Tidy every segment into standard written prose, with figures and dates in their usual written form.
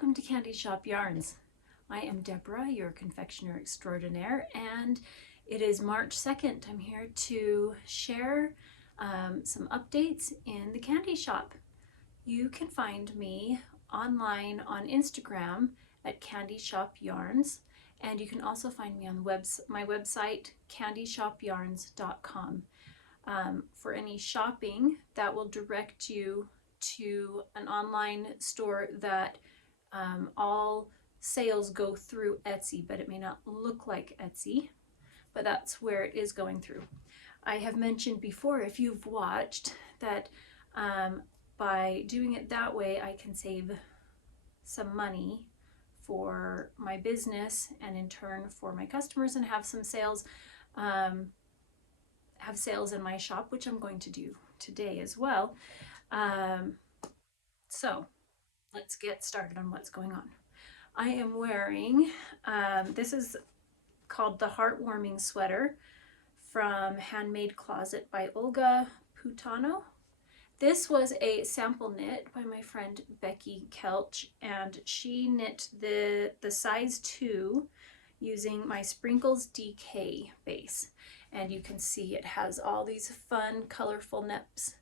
welcome to Candy Shop Yarns. I am Deborah, your confectioner extraordinaire, and it is March 2nd. I'm here to share some updates in the candy shop. You can find me online on Instagram at Candy Shop Yarns, and you can also find me on my website, candyshopyarns.com. For any shopping, that will direct you to an online store that all sales go through Etsy, but it may not look like Etsy, but that's where it is going through. I have mentioned before, if you've watched, that by doing it that way, I can save some money for my business and in turn for my customers, and have some sales, in my shop, which I'm going to do today as well. So let's get started on what's going on. I am wearing, this is called the Heartwarming Sweater from Handmade Closet by Olga Putano. This was a sample knit by my friend Becky Klc, and she knit the size 2 using my Sprinkles DK base. And you can see it has all these fun, colorful nips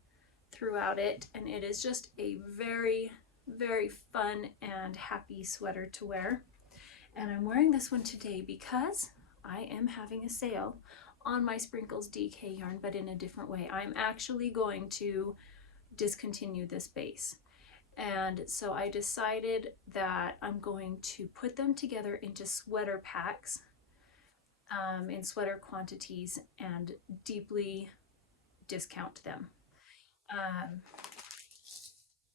throughout it, and it is just a very, very fun and happy sweater to wear. And I'm wearing this one today because I am having a sale on my Sprinkles DK yarn, but in a different way. I'm actually going to discontinue this base. And so I decided that I'm going to put them together into sweater packs in sweater quantities and deeply discount them.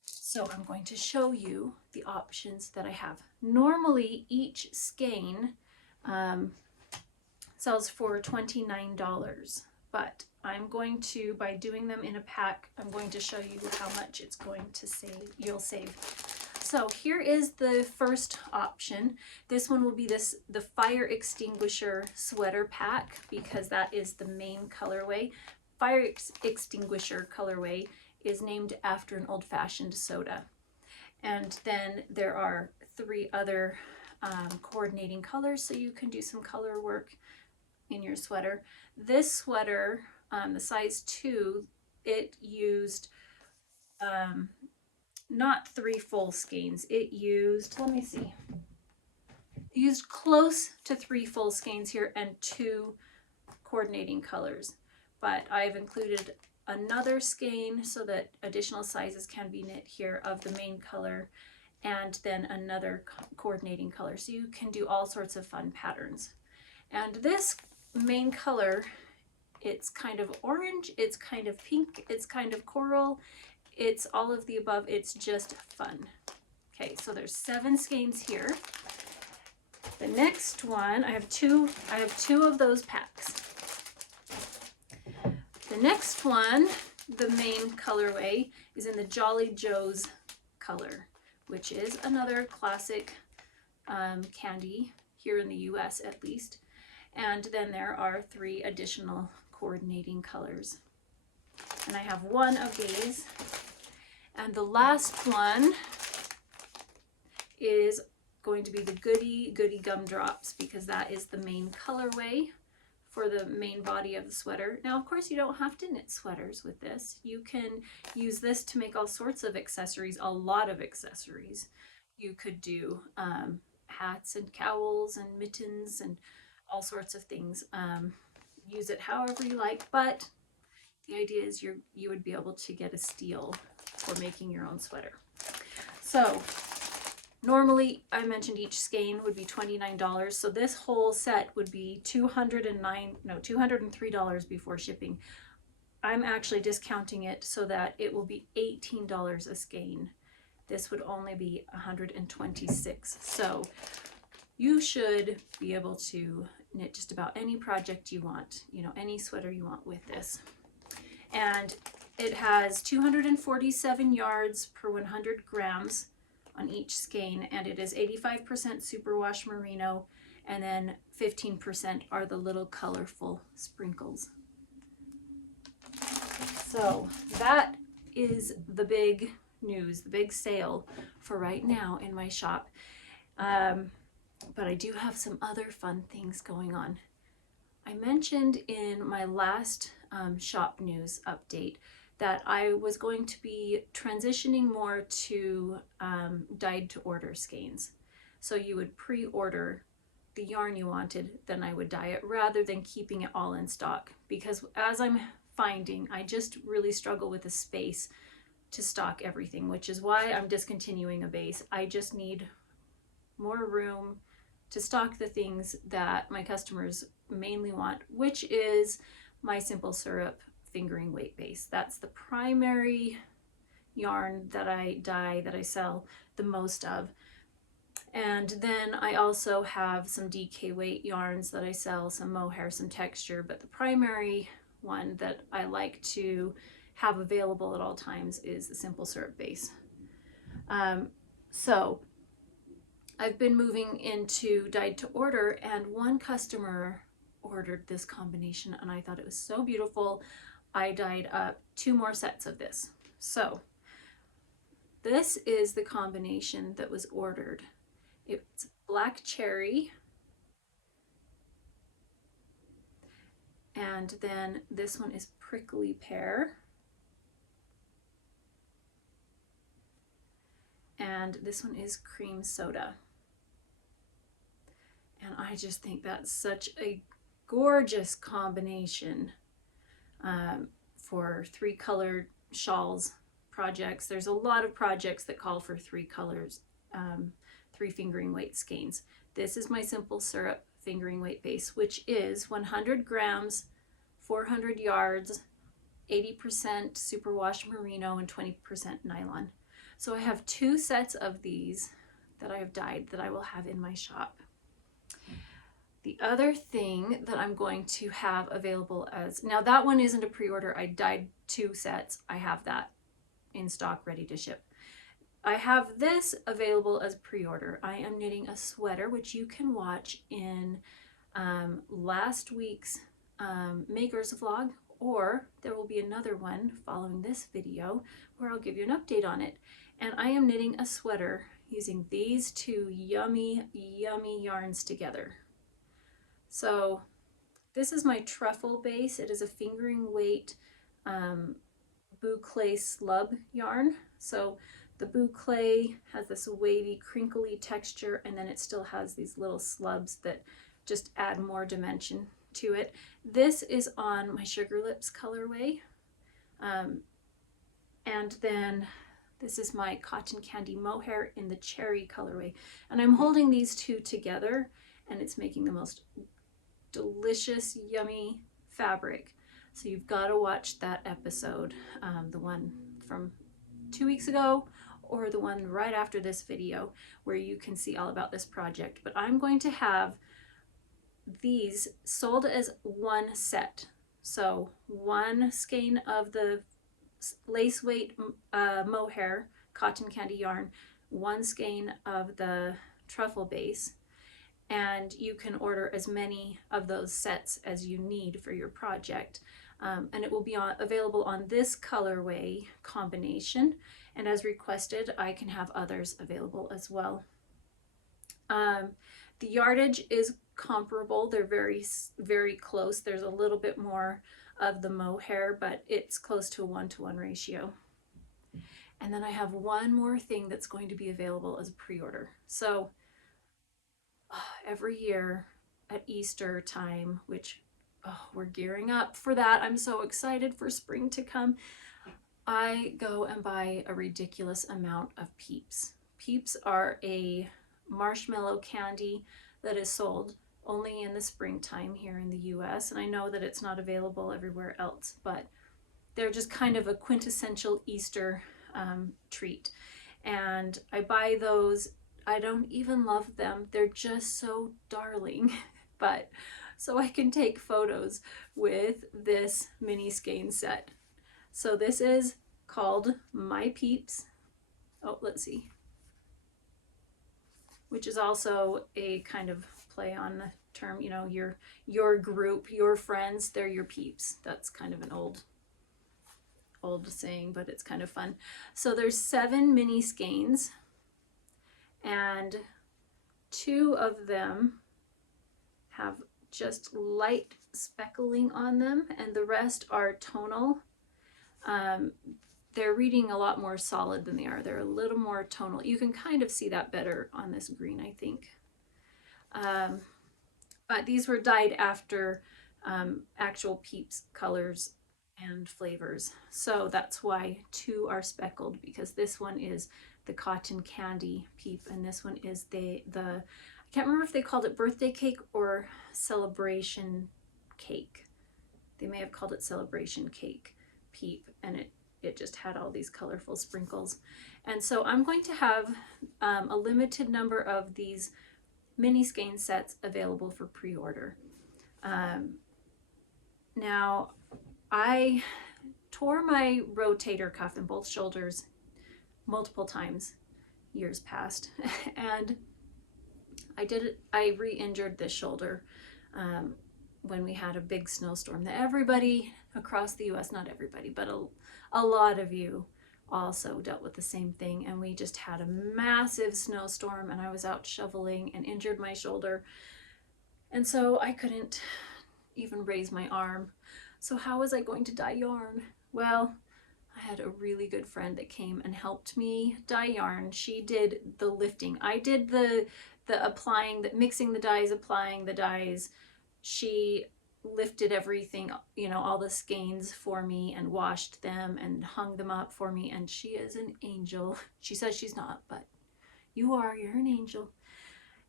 So I'm going to show you the options that I have. Normally each skein sells for $29, but I'm going to, by doing them in a pack, I'm going to show you how much it's going to save, you'll save. So here is the first option. This one will be the fire extinguisher sweater pack, because that is the main colorway. Fire extinguisher colorway is named after an old-fashioned soda. And then there are 3 other coordinating colors, so you can do some color work in your sweater. This sweater, the size 2, it used not 3 full skeins. It used, let me see, it used close to 3 full skeins here and 2 coordinating colors. But I've included another skein so that additional sizes can be knit here of the main color, and then another coordinating color. So you can do all sorts of fun patterns. And this main color, it's kind of orange, it's kind of pink, it's kind of coral, it's all of the above. It's just fun. Okay, so there's 7 skeins here. The next one, I have two of those packs. The next one, the main colorway, is in the Jolly Joe's color, which is another classic candy here in the US at least. And then there are 3 additional coordinating colors. And I have 1 of these. And the last one is going to be the Goody Gumdrops, because that is the main colorway for the main body of the sweater. Now, of course, you don't have to knit sweaters with this. You can use this to make all sorts of accessories, a lot of accessories. You could do hats and cowls and mittens and all sorts of things. Use it however you like, but the idea is you would be able to get a steal for making your own sweater. So normally, I mentioned each skein would be $29, so this whole set would be $203 before shipping. I'm actually discounting it so that it will be $18 a skein. This would only be $126. So you should be able to knit just about any project you want, any sweater you want with this. And it has 247 yards per 100 grams on each skein, and it is 85% superwash merino, and then 15% are the little colorful sprinkles. So that is the big news, the big sale for right now in my shop. But I do have some other fun things going on. I mentioned in my last shop news update that I was going to be transitioning more to dyed to order skeins. So you would pre-order the yarn you wanted, then I would dye it rather than keeping it all in stock. Because as I'm finding, I just really struggle with the space to stock everything, which is why I'm discontinuing a base. I just need more room to stock the things that my customers mainly want, which is my simple syrup fingering weight base. That's the primary yarn that I dye, that I sell the most of. And then I also have some DK weight yarns that I sell, some mohair, some texture, but the primary one that I like to have available at all times is the simple syrup base. So I've been moving into dyed to order, and one customer ordered this combination and I thought it was so beautiful. I dyed up 2 more sets of this. So this is the combination that was ordered. It's black cherry, and then this one is prickly pear, and this one is cream soda. And I just think that's such a gorgeous combination for 3 colored shawls projects. There's a lot of projects that call for 3 colors, 3 fingering weight skeins. This is my simple syrup fingering weight base, which is 100 grams, 400 yards, 80% superwash merino, and 20% nylon. So I have 2 sets of these that I have dyed that I will have in my shop. The other thing that I'm going to have available now that one isn't a pre-order, I dyed 2 sets. I have that in stock ready to ship. I have this available as pre-order. I am knitting a sweater, which you can watch in last week's Makers vlog, or there will be another one following this video where I'll give you an update on it. And I am knitting a sweater using these 2 yummy, yummy yarns together. So this is my truffle base. It is a fingering weight boucle slub yarn. So the boucle has this wavy, crinkly texture, and then it still has these little slubs that just add more dimension to it. This is on my Sugar Lips colorway. And then this is my Cotton Candy Mohair in the cherry colorway. And I'm holding these 2 together, and it's making the most delicious, yummy fabric. So you've got to watch that episode, the one from 2 weeks ago, or the one right after this video, where you can see all about this project. But I'm going to have these sold as 1 set. So 1 skein of the lace weight mohair cotton candy yarn, 1 skein of the truffle base, and you can order as many of those sets as you need for your project. And it will be available on this colorway combination, and as requested I can have others available as well. The yardage is comparable. They're very, very close. There's a little bit more of the mohair, but it's close to a 1-to-1 ratio. And then I have one more thing that's going to be available as a pre-order. So every year at Easter time, which we're gearing up for that, I'm so excited for spring to come, I go and buy a ridiculous amount of Peeps. Peeps are a marshmallow candy that is sold only in the springtime here in the US, and I know that it's not available everywhere else, but they're just kind of a quintessential Easter treat. And I buy those. I don't even love them. They're just so darling. But so I can take photos with this mini skein set. So this is called My Peeps. Oh, let's see. Which is also a kind of play on the term, you know, your group, your friends, they're your peeps. That's kind of an old old saying, but it's kind of fun. So there's 7 mini skeins, and 2 of them have just light speckling on them, and the rest are tonal. They're reading a lot more solid than they are. They're a little more tonal. You can kind of see that better on this green, I think. But these were dyed after actual Peeps colors and flavors. So that's why 2 are speckled, because this one is the cotton candy Peep, and this one is the I can't remember if they called it birthday cake or celebration cake. They may have called it celebration cake Peep, and it just had all these colorful sprinkles. And so I'm going to have a limited number of these mini skein sets available for pre-order. Now, I tore my rotator cuff in both shoulders multiple times years past, and I re-injured this shoulder when we had a big snowstorm that everybody across the US, not everybody, but a lot of you also dealt with the same thing. And we just had a massive snowstorm, and I was out shoveling and injured my shoulder. And so I couldn't even raise my arm. So how was I going to dye yarn? Well, I had a really good friend that came and helped me dye yarn. She did the lifting. I did the applying, the mixing the dyes, applying the dyes. She lifted everything, you know, all the skeins for me, and washed them and hung them up for me. And she is an angel. She says she's not, but you are. You're an angel.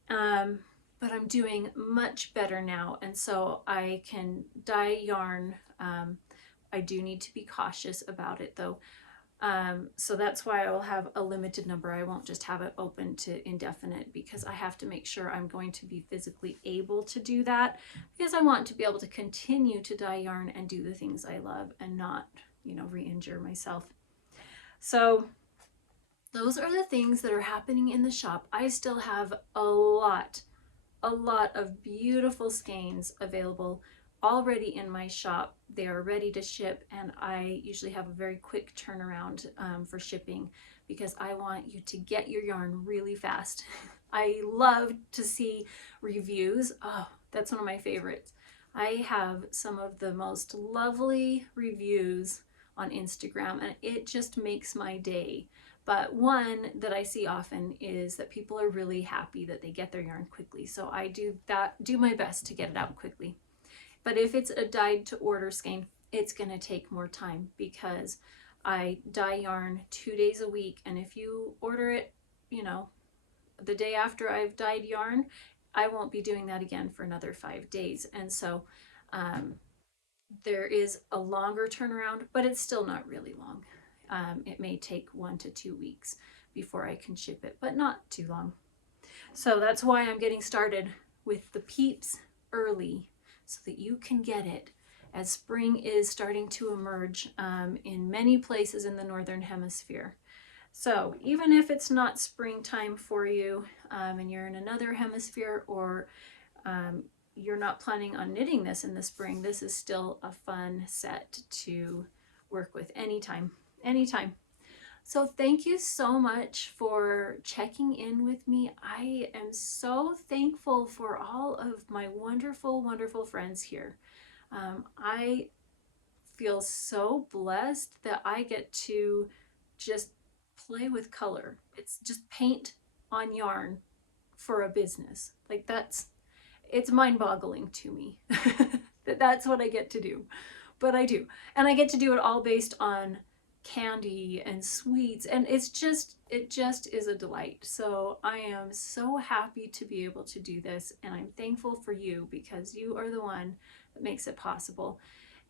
But I'm doing much better now, and so I can dye yarn. I do need to be cautious about it though. So that's why I will have a limited number. I won't just have it open to indefinite, because I have to make sure I'm going to be physically able to do that, because I want to be able to continue to dye yarn and do the things I love and not, you know, re-injure myself. So those are the things that are happening in the shop. I still have a lot of beautiful skeins available already in my shop. They are ready to ship, and I usually have a very quick turnaround for shipping, because I want you to get your yarn really fast. I love to see reviews. Oh, that's one of my favorites. I have some of the most lovely reviews on Instagram, and it just makes my day. But one that I see often is that people are really happy that they get their yarn quickly. So I do my best to get it out quickly. But if it's a dyed to order skein, it's gonna take more time, because I dye yarn 2 days a week. And if you order it, you know, the day after I've dyed yarn, I won't be doing that again for another 5 days. And so there is a longer turnaround, but it's still not really long. It may take 1 to 2 weeks before I can ship it, but not too long. So that's why I'm getting started with the Peeps early, so that you can get it as spring is starting to emerge in many places in the Northern Hemisphere. So even if it's not springtime for you, and you're in another hemisphere, or you're not planning on knitting this in the spring, this is still a fun set to work with anytime. So thank you so much for checking in with me. I am so thankful for all of my wonderful, wonderful friends here. I feel so blessed that I get to just play with color. It's just paint on yarn for a business. Like it's mind-boggling to me that that's what I get to do. But I do. And I get to do it all based on candy and sweets, and it just is a delight. So I am so happy to be able to do this, and I'm thankful for you, because you are the one that makes it possible.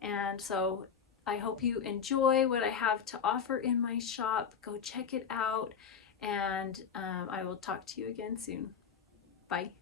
And so I hope you enjoy what I have to offer in my shop. Go check it out, and I will talk to you again soon. Bye.